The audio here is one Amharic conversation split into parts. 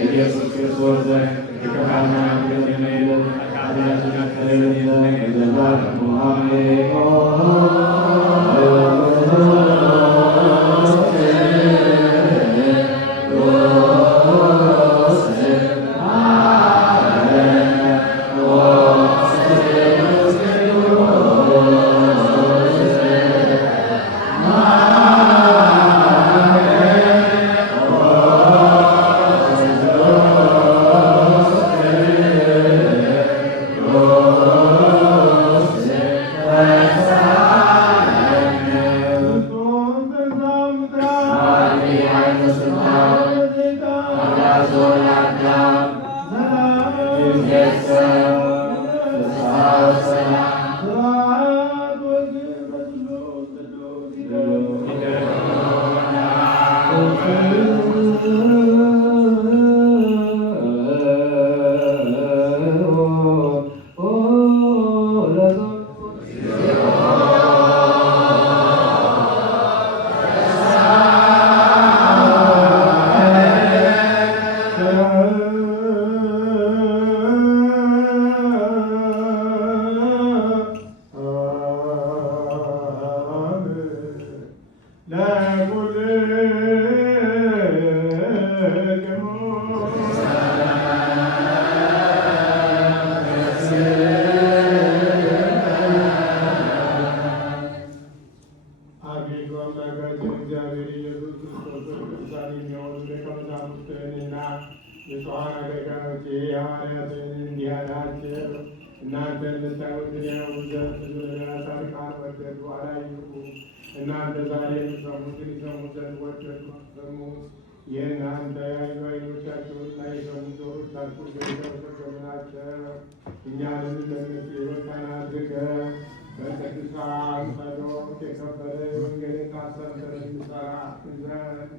ኢየሱስ ክርስቶስ እናንተ ዛሬ የምትሰሙትን ይሰሙ ዘንድ ወደዱ፣ ሰሙ። የእናንተ ያዩ ዓይኖቻችሁና የሰሙ ጆሮቻችሁ የተመሰገኑ ናቸው። እኛንም ለእነሱ የበቃን አድርገን በቅዱሳን ጸሎት የከበረ የወንጌልን ቃል እንሰራ ዘንድ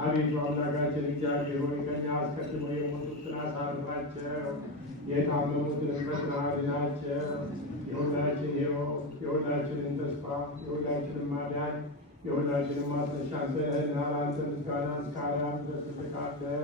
አቤቱ አምላካችን እግዚአብሔር ሆይ ከእኛ አስቀድሞ የሞቱትን አሳርፋቸው፣ የታመሙትን ፈጥነህ አድናቸው። የሁላችን ሕይወት፣ የሁላችንን ተስፋ፣ የሁላችንን ማዳን፣ የሁላችንን ማስነሻ አንተ ነህና ለአንተ ምስጋና እስከ ዓለም ድረስ ትሰጣለህ።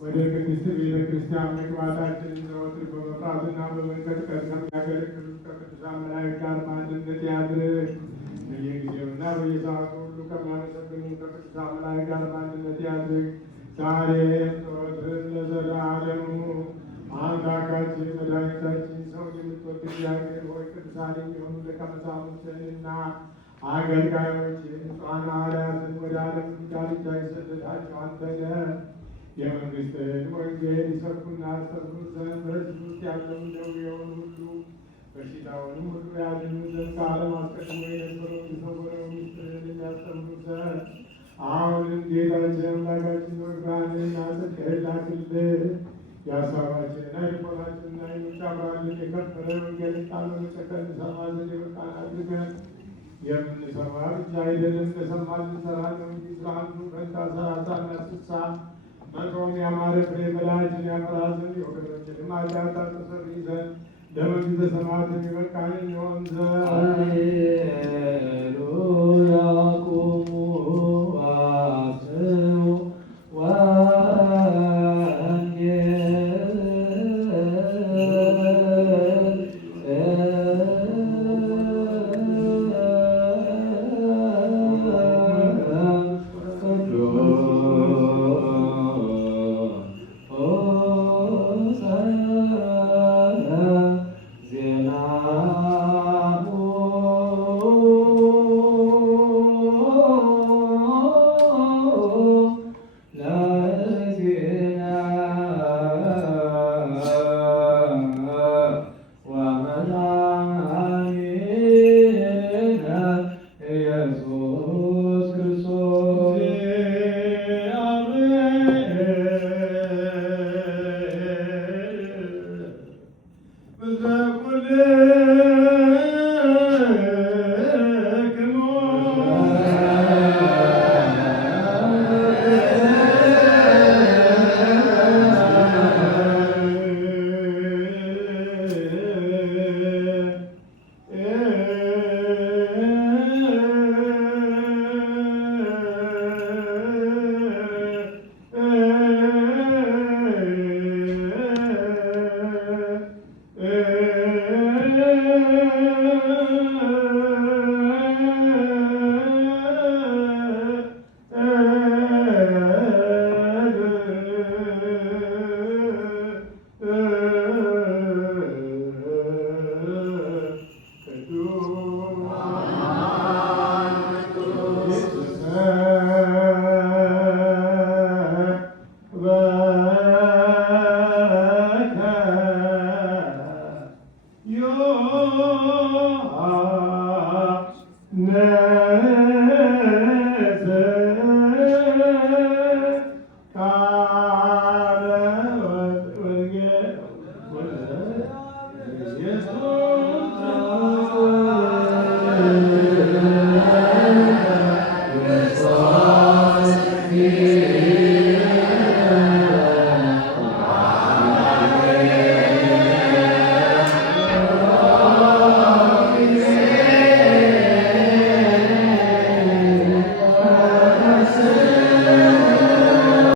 ወደ ቅድስት ቤተ ክርስቲያን መግባታችንን ዘወትር በመፍራትና በመንቀጥቀጥ ከሚያገለግሉት ከቅዱሳን መላእክት ጋር በአንድነት ያድርግ። በየጊዜውና በየሰዓቱ ሁሉ ከሚያመሰግኑ ከቅዱሳን መላእክት ጋር በአንድነት ያድርግ። ዛሬም ዘወትር ለዘላለሙ። አምላካችን መድኃኒታችን ሰው የምትወድ እግዚአብሔር ሆይ ቅዱሳን የሚሆኑ ደቀ መዛሙርትህንና አገልጋዮችህን ንጹሐን ሐዋርያትን ወደ ዓለም ዳርቻ የሰደዳቸው አንተ ነህ። የመንግሥትህን ወንጌል ይሰብኩና ያስተምሩ ዘንድ በሕዝብ ውስጥ ያለውን ደዌውን ሁሉ በሽታውንም ሁሉ ያድኑ ዘንድ ከዓለም አስቀድሞ የነበረውን የሰወረውን ምስጢርህን የሚያስተምሩ ዘንድ አሁንም ጌታችን አምላካችን ሆይ ብርሃንህን ጽድቅህን ላክልን። የሀሳባችንና የልቦናችንና የምንጫብራልን የከበረ ወንጌልን ቃል በመጨከን እንሰማ ዘንድ የበቃን አድርገን። የምንሰማ ብቻ አይደለም እንደሰማን ልንሰራ ነው እንጂ ስለ አንዱ ፈንታ 30 እና 60 መቶውን ያማረ ፍሬ በላያችን ያፈራ ዘንድ የወገኖችንም ኃጢአት አስተሰርይ ዘንድ ለመንግሥተ ሰማያት የሚበቃን እንሆን ዘንድ